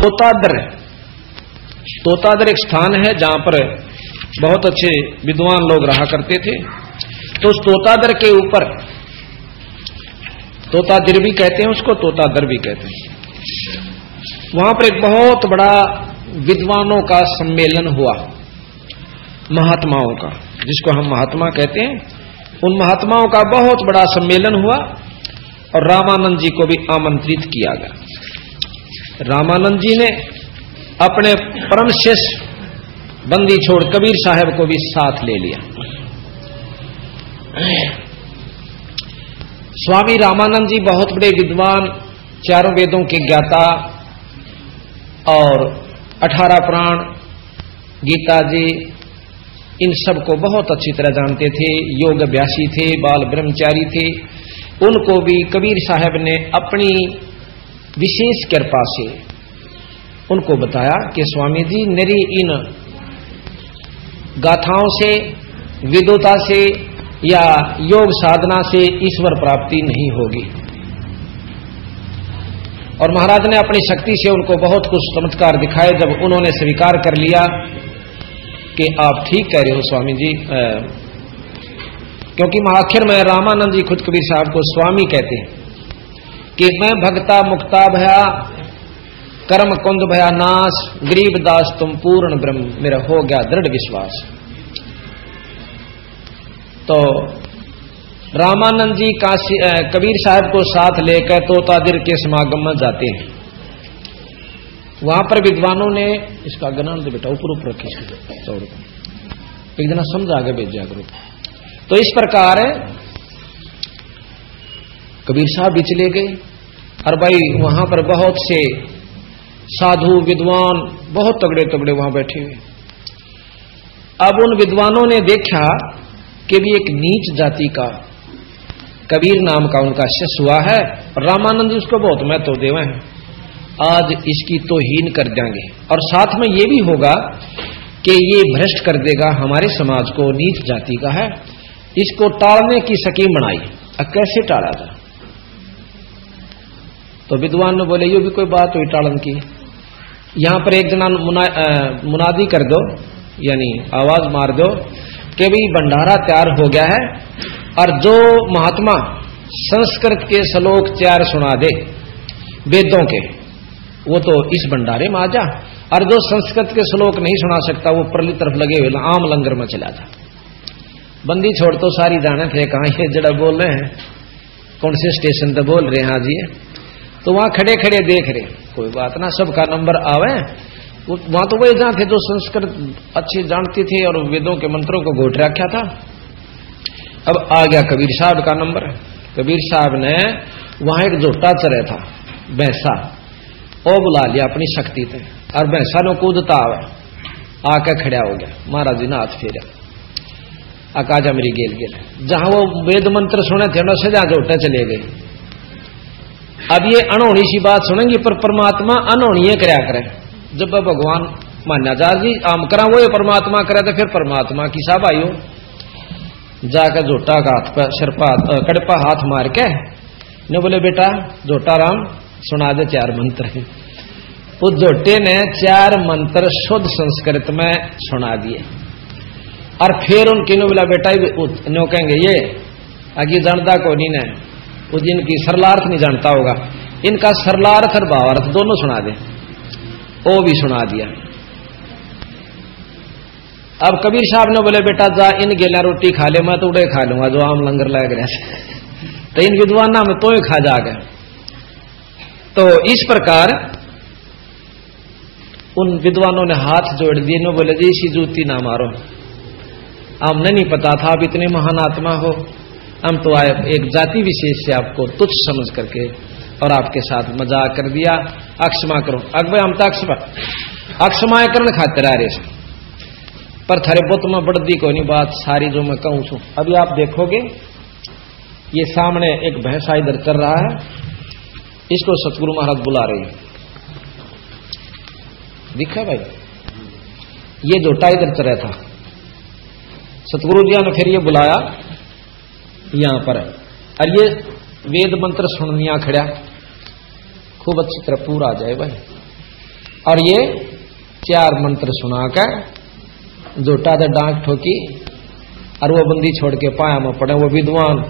तोतादर, तोतादर एक स्थान है जहां पर बहुत अच्छे विद्वान लोग रहा करते थे। तो उस तोतादर के ऊपर, तोतादिर भी कहते हैं उसको, तोतादर भी कहते हैं, वहां पर एक बहुत बड़ा विद्वानों का सम्मेलन हुआ, महात्माओं का, जिसको हम महात्मा कहते हैं। उन महात्माओं का बहुत बड़ा सम्मेलन हुआ और रामानंद जी को भी आमंत्रित किया गया। रामानंद जी ने अपने परम शिष्य बंदी छोड़ कबीर साहब को भी साथ ले लिया। स्वामी रामानंद जी बहुत बड़े विद्वान, चारों वेदों के ज्ञाता और 18 पुराण, गीता जी, इन सब को बहुत अच्छी तरह जानते थे, योग अभ्यासी थे, बाल ब्रह्मचारी थे। उनको भी कबीर साहब ने अपनी विशेष कृपा से उनको बताया कि स्वामी जी, मेरी इन गाथाओं से, विद्वता से या योग साधना से ईश्वर प्राप्ति नहीं होगी। और महाराज ने अपनी शक्ति से उनको बहुत कुछ चमत्कार दिखाए। जब उन्होंने स्वीकार कर लिया कि आप ठीक कह रहे हो स्वामी जी, क्योंकि आखिर में रामानंद जी खुद कबीर साहब को स्वामी कहते हैं कि मैं भक्ता मुक्ता भया, कर्म कुंद भया नाश, गरीब दास तुम पूर्ण ब्रह्म, मेरा हो गया दृढ़ विश्वास। तो रामानंद जी काशी कबीर साहब को साथ लेकर तोतादिर के समागम में जाते हैं। वहां पर विद्वानों ने, इसका गणन दे बेटा, ऊपर ऊपर रखी, एक दिन समझ आगे भेजा करो। तो इस प्रकार कबीर साहब भी चले गए और भाई वहां पर बहुत से साधु विद्वान बहुत तगड़े तगड़े वहां बैठे हुए। अब उन विद्वानों ने देखा कि भी एक नीच जाति का कबीर नाम का उनका शिष्य हुआ है और रामानंद जी उसको बहुत महत्व देवे हैं, आज इसकी तौहीन कर देंगे और साथ में ये भी होगा कि ये भ्रष्ट कर देगा हमारे समाज को, नीच जाति का है, इसको टालने की स्कीम बनाई। अब कैसे टाला जाए? तो विद्वान ने बोले, ये भी कोई बात हुई टालन की, यहां पर एक जना मुनादी कर दो, यानी आवाज मार दो कि भाई भंडारा तैयार हो गया है और जो महात्मा संस्कृत के श्लोक 4 सुना दे वेदों के, वो तो इस भंडारे में आ जा, और जो संस्कृत के श्लोक नहीं सुना सकता वो परली तरफ लगे हुए आम लंगर में चला जा। बंदी छोड़ तो सारी जाने थे कहां ये जड़ा बोल रहे हैं, कौन से स्टेशन पे बोल रहे हैं आज ये, तो वहां खड़े खड़े देख रहे, कोई बात ना, सबका नंबर आवे। वहां तो वही जहां थे जो संस्कृत अच्छे जानते थे और वेदों के मंत्रों को घोट रखा था। अब आ गया कबीर साहब का नंबर। कबीर साहब ने वहां एक जोटा चरे था भैंसा, ओ बुला लिया अपनी शक्ति थे और भैंसा ने कूदता आवे, आके खड़ा हो गया। महाराज जी ने हाथ फेरा, आकाजा मेरी गेल गेल, जहां वो वेद मंत्र सुने थे ना से जहां जोटे चले गए। अब ये अनहोनी सी बात सुनेंगी पर परमात्मा अनहोनी करया करे। जब भगवान मान्या जा जी आम करा वो परमात्मा करे तो फिर परमात्मा की साहब आयो। जाकर जोटा का हाथ पर सिर पर कड़पा हाथ मार के ने बोले, बेटा जोटा राम सुना दे 4 मंत्र। उस जोटे ने 4 मंत्र शुद्ध संस्कृत में सुना दिए और फिर उनकी ने बोला, बेटा नो कहेंगे ये आगे जानता को नहीं ने, उस जिनकी सरलार्थ नहीं जानता होगा, इनका सरलार्थ और भावार्थ दोनों सुना दे। वो भी सुना दिया। अब कबीर साहब ने बोले, बेटा जा इन गेला रोटी खा ले, मैं तो उड़े खा लूंगा जो आम लंगर लग रहा। तो इन विद्वाना में तो ही खा जाएगा। तो इस प्रकार उन विद्वानों ने हाथ जोड़ दिए, ने बोले जी इसी जूती ना मारो, हमने नहीं पता था आप इतने महान आत्मा हो, हम तो आए एक जाति विशेष से आपको तुच्छ समझ करके और आपके साथ मजाक कर दिया, अक्षमा करो। अग भाई हम तो अक्षमा करने खातिर आ रहे पर थारे बुत में बढ़ती कोई नहीं बात सारी जो मैं कहूं छू। अभी आप देखोगे ये सामने एक भैंसा इधर चल रहा है, इसको सतगुरु महाराज बुला रहे हैं, दिखा भाई, ये जोटा इधर चल रहा था, सतगुरु जी ने फिर ये बुलाया यहां पर और ये वेद मंत्र सुनिया खड़ा, खूब अच्छी तरह पूरा आ जाए भाई। और ये 4 मंत्र सुनाकर जोटा दे डांक ठोकी और वो बंदी छोड़ के पाया में पड़े वो विद्वान।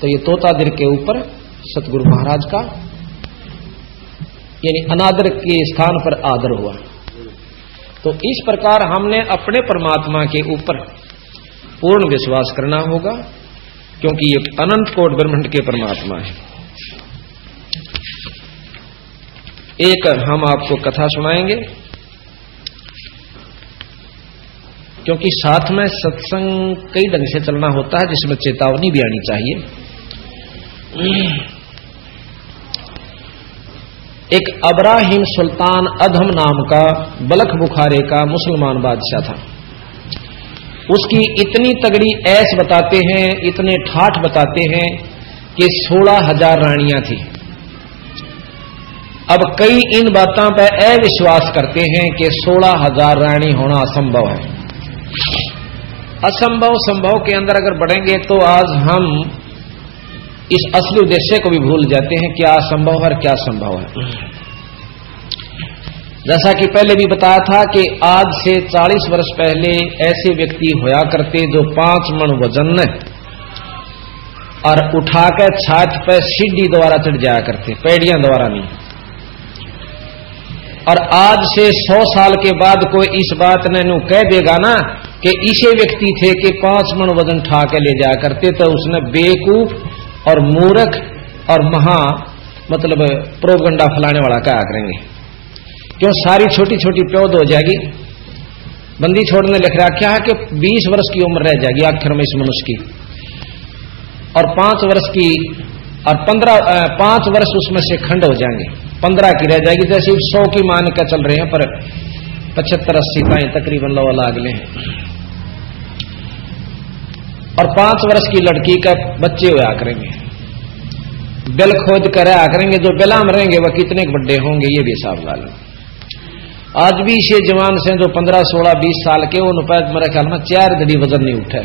तो ये तोतादिर के ऊपर सतगुरु महाराज का यानी अनादर के स्थान पर आदर हुआ। तो इस प्रकार हमने अपने परमात्मा के ऊपर पूर्ण विश्वास करना होगा, क्योंकि ये अनंत कोट ब्रह्मांड के परमात्मा है। एक हम आपको कथा सुनाएंगे, क्योंकि साथ में सत्संग कई ढंग से चलना होता है जिसमें चेतावनी भी आनी चाहिए। एक अब्राहिम सुल्तान अधम नाम का बलख बुखारे का मुसलमान बादशाह था। उसकी इतनी तगड़ी ऐस बताते हैं, इतने ठाठ बताते हैं कि 16,000 रानियां थी। अब कई इन बातों पर अविश्वास करते हैं कि 16,000 रानी होना असंभव है। असंभव संभव के अंदर अगर बढ़ेंगे तो आज हम इस असली उद्देश्य को भी भूल जाते हैं, क्या संभव है और क्या संभव है। जैसा कि पहले भी बताया था कि आज से 40 वर्ष पहले ऐसे व्यक्ति होया करते जो 5 मन वजन और उठाकर छात पर सीढ़ी द्वारा चढ़ जाया करते, पैड़ियां द्वारा नहीं। और आज से 100 साल के बाद कोई इस बात ने नु कह देगा ना कि इसे व्यक्ति थे कि 5 मन वजन उठा के ले जाया करते, तो उसने बेवकूफ और मूर्ख और महा मतलब प्रोपगंडा फैलाने वाला क्या करेंगे। क्यों सारी छोटी छोटी प्योद हो जाएगी। बंदी छोड़ने लिख रखा है कि 20 वर्ष की उम्र रह जाएगी आखिर में इस मनुष्य की, और 5 वर्ष की और 5 वर्ष उसमें से खंड हो जाएंगे, 15 की रह जाएगी। जैसे 100 की मान का चल रहे हैं, पर 75-80 ताई तकरीबन लवा लागले हैं। और 5 वर्ष की लड़की का बच्चे हुआ करेंगे, बिल खोद कर आया करेंगे। जो बिला में रहेंगे वह कितने बड़े होंगे ये भी हिसाब ला लो। आज भी इसे जवान से जो 15, 16, 20 साल के उन पर मेरे ख्याल में 4 दड़ी वजन नहीं उठे,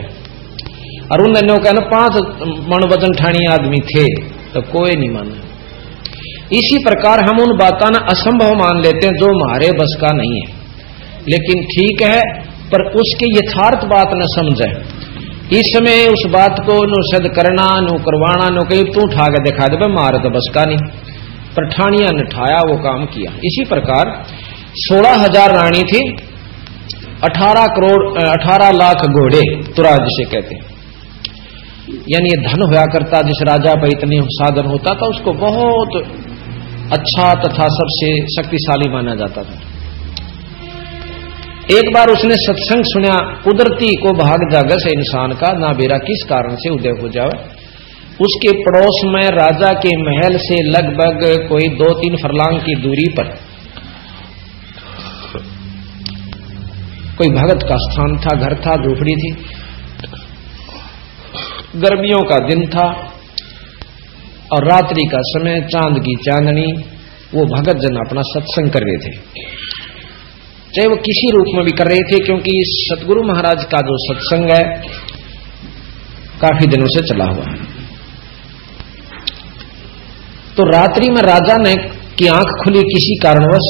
और उन्होंने कहना 5 मन वजन ठानी आदमी थे, तो कोई नहीं माना। इसी प्रकार हम उन बातों ने असंभव मान लेते हैं जो हमारे बस का नहीं है। लेकिन ठीक है, पर उसके यथार्थ बात न समझे। इस समय उस बात को नु सिद्ध करना, नु करवाना, नु कहीं तू उठा के दिखा दे मारे तो बस का नहीं, पर ठानिया ने ठाया वो काम किया। इसी प्रकार 16,000 रानी थी, 18 लाख घोड़े तुरा जिसे कहते हैं, यानी ये धन हुआ करता। जिस राजा पर इतने साधन होता था उसको बहुत अच्छा तथा सबसे शक्तिशाली माना जाता था। एक बार उसने सत्संग सुना, कुदरती को भाग जागे से इंसान का ना बेरा किस कारण से उदय हो जाए। उसके पड़ोस में राजा के महल से लगभग कोई 2-3 फरलांग की दूरी पर कोई भगत का स्थान था, घर था, झोपड़ी थी। गर्मियों का दिन था और रात्रि का समय, चांद की चांदनी, वो भगत जन अपना सत्संग कर रहे थे। चाहे वो किसी रूप में भी कर रहे थे, क्योंकि सतगुरु महाराज का जो सत्संग है काफी दिनों से चला हुआ है। तो रात्रि में राजा ने की आंख खुली किसी कारणवश।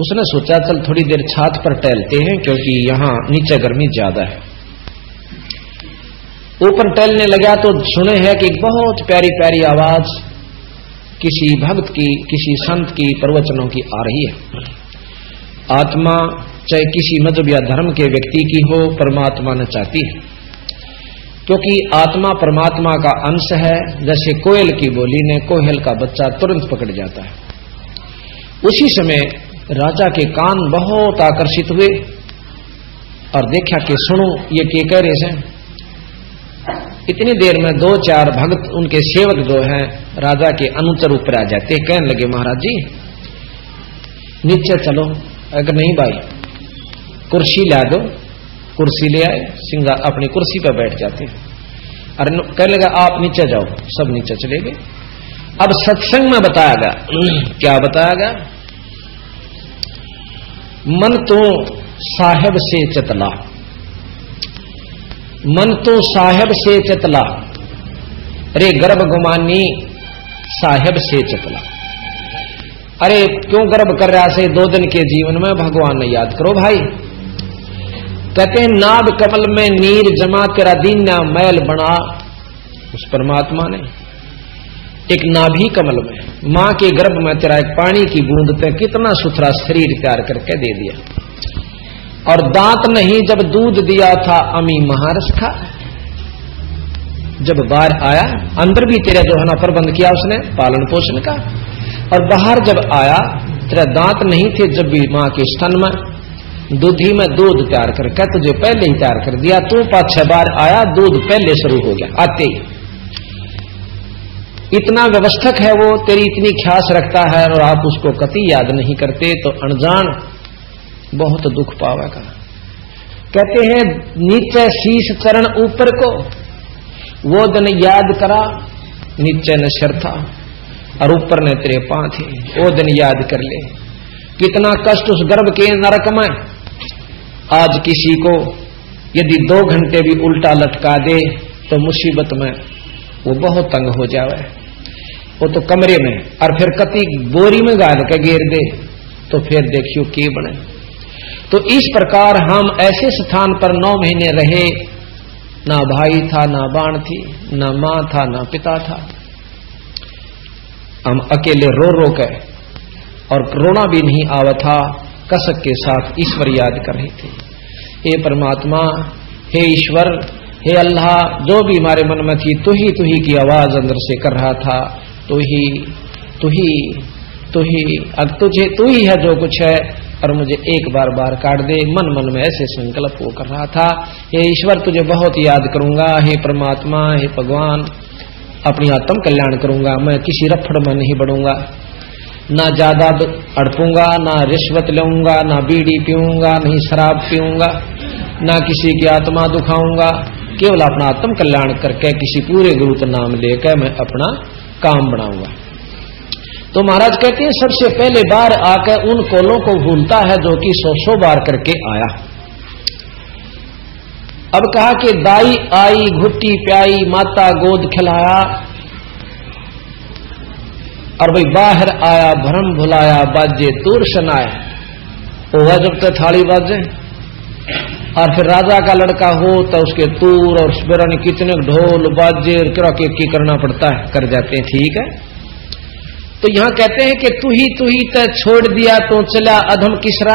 उसने सोचा चल थोड़ी देर छात पर टहलते हैं, क्योंकि यहां नीचे गर्मी ज्यादा है। ऊपर टहलने लगा तो सुने है कि एक बहुत प्यारी प्यारी आवाज किसी भक्त की, किसी संत की प्रवचनों की आ रही है। आत्मा चाहे किसी मजहब या धर्म के व्यक्ति की हो, परमात्मा ने चाहती है, क्योंकि आत्मा परमात्मा का अंश है। जैसे कोयल की बोली ने कोयल का बच्चा तुरंत पकड़ जाता है। उसी समय राजा के कान बहुत आकर्षित हुए और देखा कि सुनो ये के कह रहे हैं। इतनी देर में 2-4 भक्त उनके सेवक जो हैं राजा के अनुचर ऊपर आ जाते, कहने लगे महाराज जी नीचे चलो। अगर नहीं भाई कुर्सी ला दो। कुर्सी ले आए, सिंगार अपनी कुर्सी पर बैठ जाते। अरे कहने लगा आप नीचे जाओ। सब नीचे चले गए। अब सत्संग में बताया गया, क्या बताया गया? मन तो साहेब से चतला, मन तो साहेब से चतला, रे गर्भ गुमानी साहेब से चतला। अरे क्यों गर्भ कर रहा से 2 दिन के जीवन में भगवान ने याद करो भाई। कहते हैं नाभ कमल में नीर जमा तेरा दीना मैल बना, उस परमात्मा ने एक नाभि कमल में मां के गर्भ में तेरा एक पानी की बूंद पे कितना सुथरा शरीर तैयार करके दे दिया। और दांत नहीं जब दूध दिया था अमी महारस खा, जब बाहर आया अंदर भी तेरा जो है ना प्रबंध किया उसने पालन पोषण का, और बाहर जब आया तेरा दांत नहीं थे जब भी मां के स्तन में दूधी में दूध तैयार करके तुझे पहले ही तैयार कर दिया। तू 5-6 बार आया, दूध पहले शुरू हो गया आते ही। इतना व्यवस्थक है वो, तेरी इतनी ख्यास रखता है और आप उसको कति याद नहीं करते तो अनजान बहुत दुख पावेगा। कहते हैं नीचे शीश चरण ऊपर को, वो दिन याद करा नीचे न सिर था और ऊपर ने तेरे पांव थे, वो दिन याद कर ले। कितना कष्ट उस गर्भ के नरक में। आज किसी को यदि 2 घंटे भी उल्टा लटका दे तो मुसीबत में वो बहुत तंग हो जावे, वो तो कमरे में, और फिर कति बोरी में गाल के घेर दे तो फिर देखियो के बने। तो इस प्रकार हम ऐसे स्थान पर 9 महीने रहे, ना भाई था ना बाण थी, ना मां था ना पिता था। हम अकेले रो रो के, और रोना भी नहीं आवा था, कसक के साथ ईश्वर याद कर रहे थे। हे परमात्मा, हे ईश्वर, हे अल्लाह, जो भी हमारे मन में थी तू ही की आवाज अंदर से कर रहा था, तू ही अब तुझे तू ही है जो कुछ है, और मुझे एक बार बार काट दे। मन में ऐसे संकल्प वो कर रहा था। हे ईश्वर, तुझे बहुत याद करूंगा, हे परमात्मा, हे भगवान, अपनी आत्म कल्याण करूंगा, मैं किसी रफड़ में नहीं बढ़ूंगा, ना ज्यादा अड़पूंगा, ना रिश्वत लूंगा, ना बीड़ी पीऊंगा, नहीं शराब पीऊंगा, ना किसी की आत्मा दुखाऊंगा, केवल अपना आत्म कल्याण करके किसी पूरे गुरु का नाम लेकर मैं अपना काम बनाऊंगा। तो महाराज कहते हैं सबसे पहले बार आकर उन कोलों को भूलता है जो कि 100 बार करके आया। अब कहा कि दाई आई घुट्टी प्याई, माता गोद खिलाया, और भाई बाहर आया भरम भुलाया, बाजे तूर शनाया। वह जब तक थाली बाजे, और फिर राजा का लड़का हो तो उसके तूर और स्मरण कितने ढोल बाजे की करना पड़ता है, कर जाते हैं, ठीक है। तो यहां कहते हैं कि तू ही तय छोड़ दिया तो चला अधम किसरा।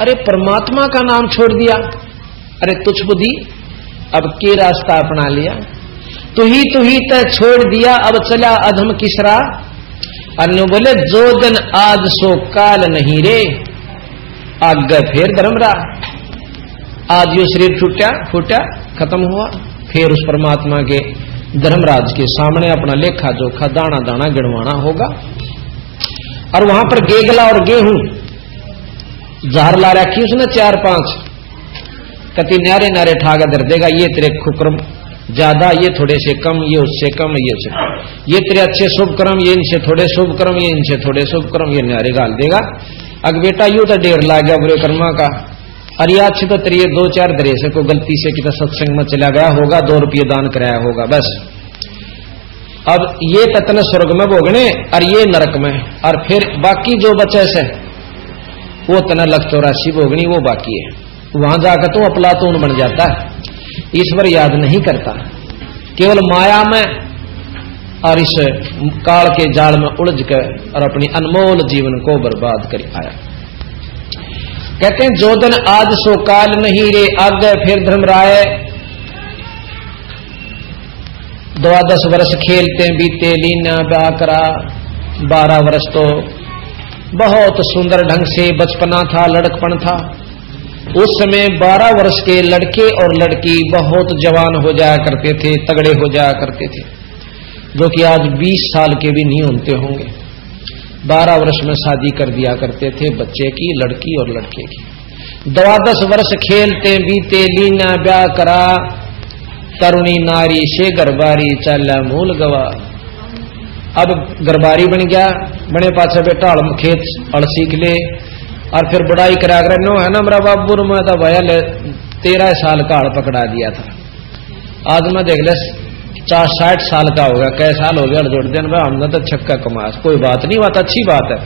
अरे परमात्मा का नाम छोड़ दिया, अरे तुझ बुद्धि, अब के रास्ता अपना लिया। तू ही तय छोड़ दिया, अब चला अधम किसरा। अन्य बोले जो दिन आज सो काल नहीं रे, आगे फिर धर्मरा। आज यो शरीर फूटा खत्म हुआ, फिर उस परमात्मा के धर्मराज के सामने अपना लेखा जोखा दाना दाना गिनवाना होगा। और वहां पर गेगला और गेहूं जार ला रखी उसने 4-5, कति नारे नारे ठागा धर देगा, ये तेरे खुक्रम ज्यादा, ये थोड़े से कम, ये उससे कम, ये तेरे अच्छे शुभ कर्म, ये इनसे थोड़े शुभ कर्म, ये इनसे थोड़े शुभ कर्म, ये नारे गाल देगा। अग बेटा यूं तो ढेर ला गया बुरे कर्मा का, अरे अच्छी तो तेरी 2-4 दरे से को गलती से कितना सत्संग में चला गया होगा, 2 रुपये दान कराया होगा, बस। अब ये ततन स्वर्ग में भोगने और ये नरक में, और फिर बाकी जो बचे से वो तना 184 भोगनी, वो बाकी है। वहां जाकर तू अपलातून बन जाता है, ईश्वर याद नहीं करता, केवल माया में और इस काल के जाल में उलझ कर और अपनी अनमोल जीवन को बर्बाद कर आया। कहते हैं जो दिन आज सो काल नहीं रे, आगे फिर धर्मराय। 12 वर्ष खेलते बीते, लीना ब्याह करा, 12 वर्ष तो बहुत सुंदर ढंग से बचपना था, लड़कपन था। उस समय 12 वर्ष के लड़के और लड़की बहुत जवान हो जाया करते थे, तगड़े हो जाया करते थे, जो कि आज 20 साल के भी नहीं होते होंगे। 12 वर्ष में शादी कर दिया करते थे बच्चे की, लड़की और लड़के की। 12 वर्ष खेलते बीते, लीना ब्याह करा, तरुणी नारी से गरबारी चला मूल गवा। अब गरबारी बन गया, बने पाछे बेटा खेत अड़ सीख ले, और फिर बुढ़ाई करा कर नो है ना मेरा बाबू में तो भैया 13 साल का हड़ पकड़ा दिया था। आज मैं देख ले 60 साल का हो गया, कै साल हो गया जोड़ देन भाई हमने तो छक्का कमाया, कोई बात नहीं, बात अच्छी बात है।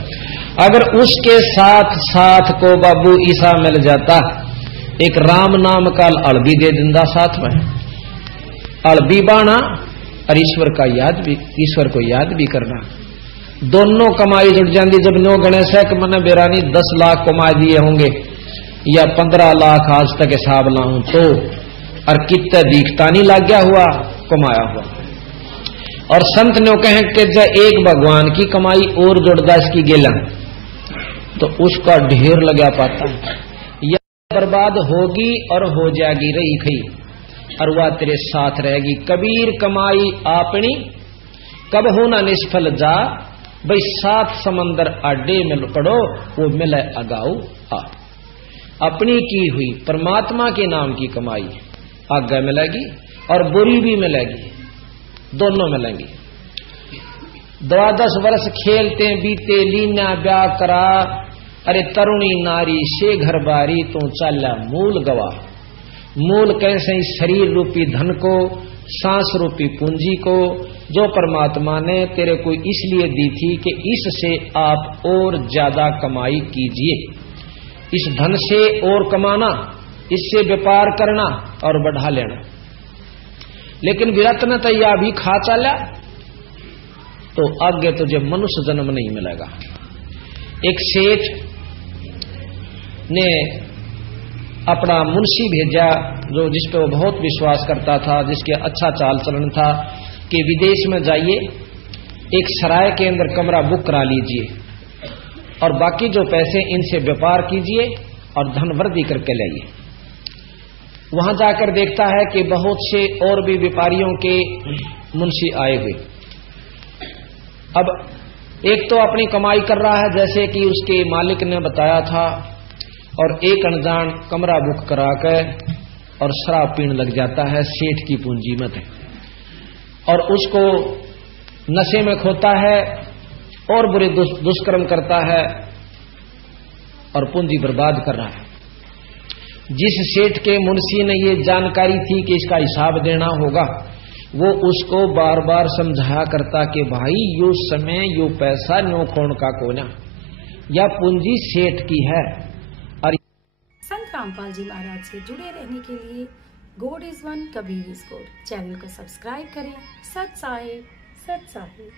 अगर उसके साथ साथ को बाबू ईसा मिल जाता, एक राम नाम का अड़बी दे दिंदा साथ में, अड़बी बाना और ईश्वर का याद भी, ईश्वर को याद भी करना, दोनों कमाई जुट जाती। जब नो गणेश है कि मैंने बेरानी 10 लाख कमा दिए होंगे या 15 लाख आज तक हिसाब लाऊं तो, और कितने दिखता नहीं लग गया हुआ कमाया हुआ। और संत ने कहे कि जब एक भगवान की कमाई और जोड़दा इसकी गेला तो उसका ढेर लगा पाता है, यह बर्बाद होगी और हो जाएगी रही खई, और वह तेरे साथ रहेगी। कबीर कमाई आपनी कब होना निष्फल जा, भाई 7 समंदर आडे मिल पड़ो वो मिले अगाऊ आ। अपनी की हुई परमात्मा के नाम की कमाई आगे मिलेगी और बुरी भी मिलेगी, दोनों मिलेंगी। 12 वर्ष खेलते बीते लीना ब्याह करा, अरे तरुणी नारी से घर बारी तू चाला मूल गवा। मूल कैसे शरीर रूपी धन को, सांस रूपी पूंजी को, जो परमात्मा ने तेरे को इसलिए दी थी कि इससे आप और ज्यादा कमाई कीजिए, इस धन से और कमाना, इससे व्यापार करना और बढ़ा लेना। लेकिन विरत ने तो यह भी खा चाला तो आगे तुझे मनुष्य जन्म नहीं मिलेगा। एक सेठ ने अपना मुंशी भेजा, जो जिस पे वो बहुत विश्वास करता था, जिसके अच्छा चाल चलन था, कि विदेश में जाइए, एक सराय के अंदर कमरा बुक करा लीजिए और बाकी जो पैसे इनसे व्यापार कीजिए और धन वृद्धि करके लाइए। वहां जाकर देखता है कि बहुत से और भी व्यापारियों के मुंशी आए हुए। अब एक तो अपनी कमाई कर रहा है जैसे कि उसके मालिक ने बताया था, और एक अनजान कमरा बुक करा कर और शराब पीने लग जाता है सेठ की पूंजी में, और उसको नशे में खोता है और बुरे दुष्कर्म करता है और पूंजी बर्बाद कर रहा है। जिस सेठ के मुंशी ने ये जानकारी थी कि इसका हिसाब देना होगा, वो उसको बार बार समझाया करता कि भाई यो समय यो पैसा नो खोण का कोना, या पूंजी सेठ की है। और संत रामपाल जी महाराज से जुड़े रहने के लिए God is one, Kabir is good channel को सब्सक्राइब करें। सत साहिब, सत साहिब।